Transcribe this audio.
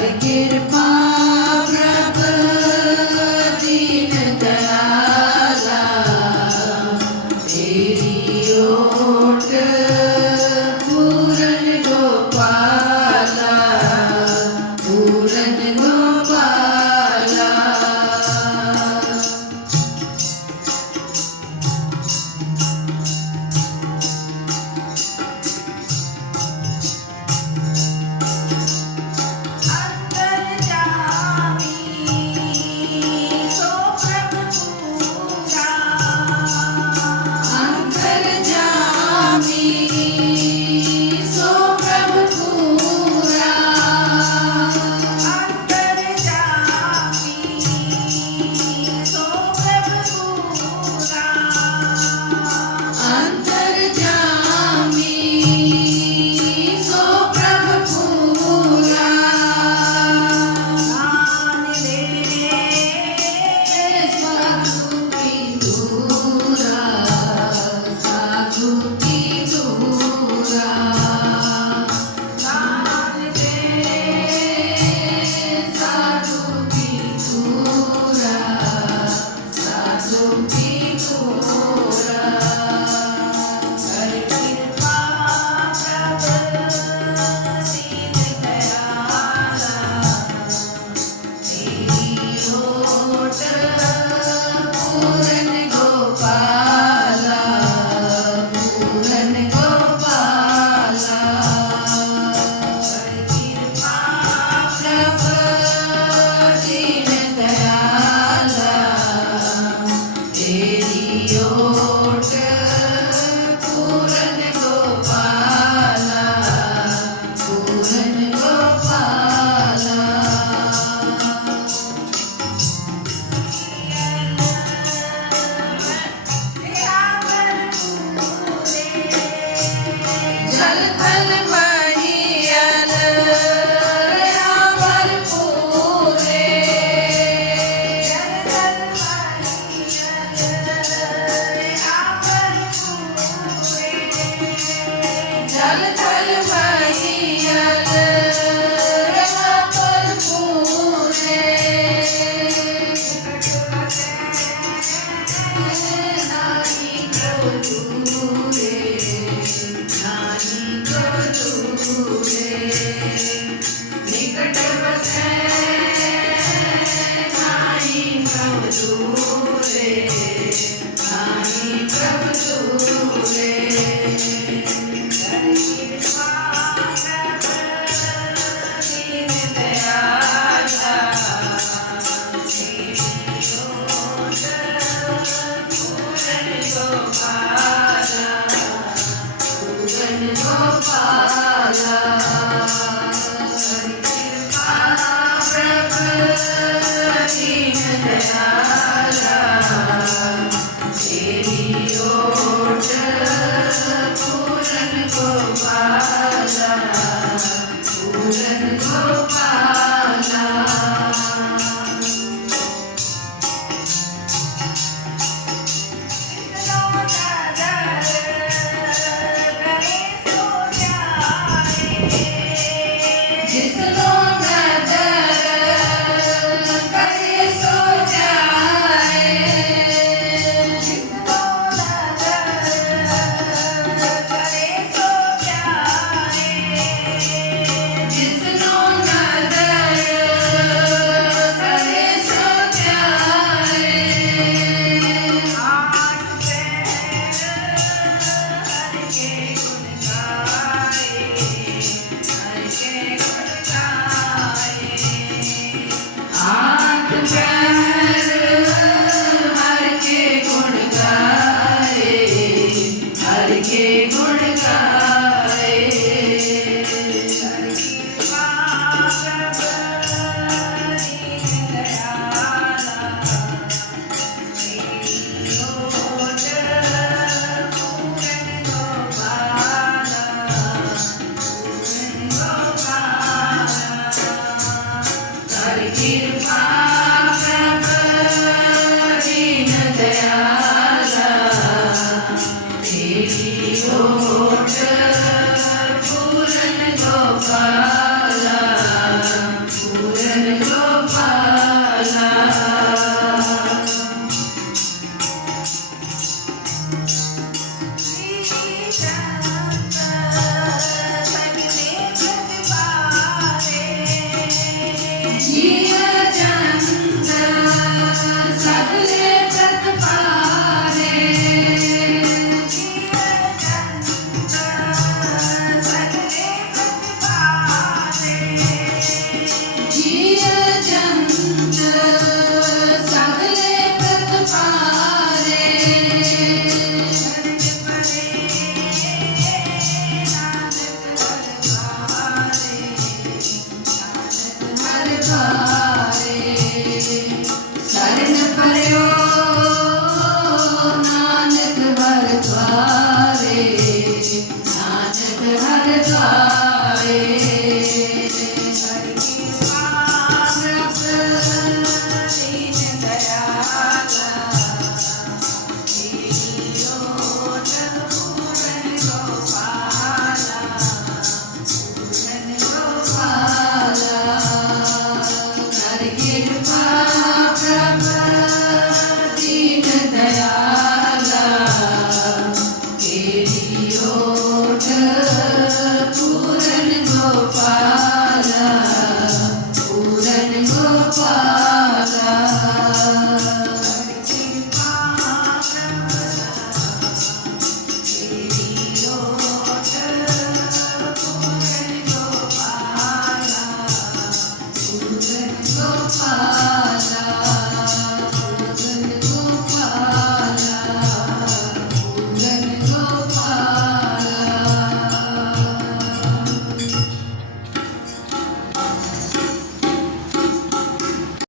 कृपा conosco. Gopala, Gopala.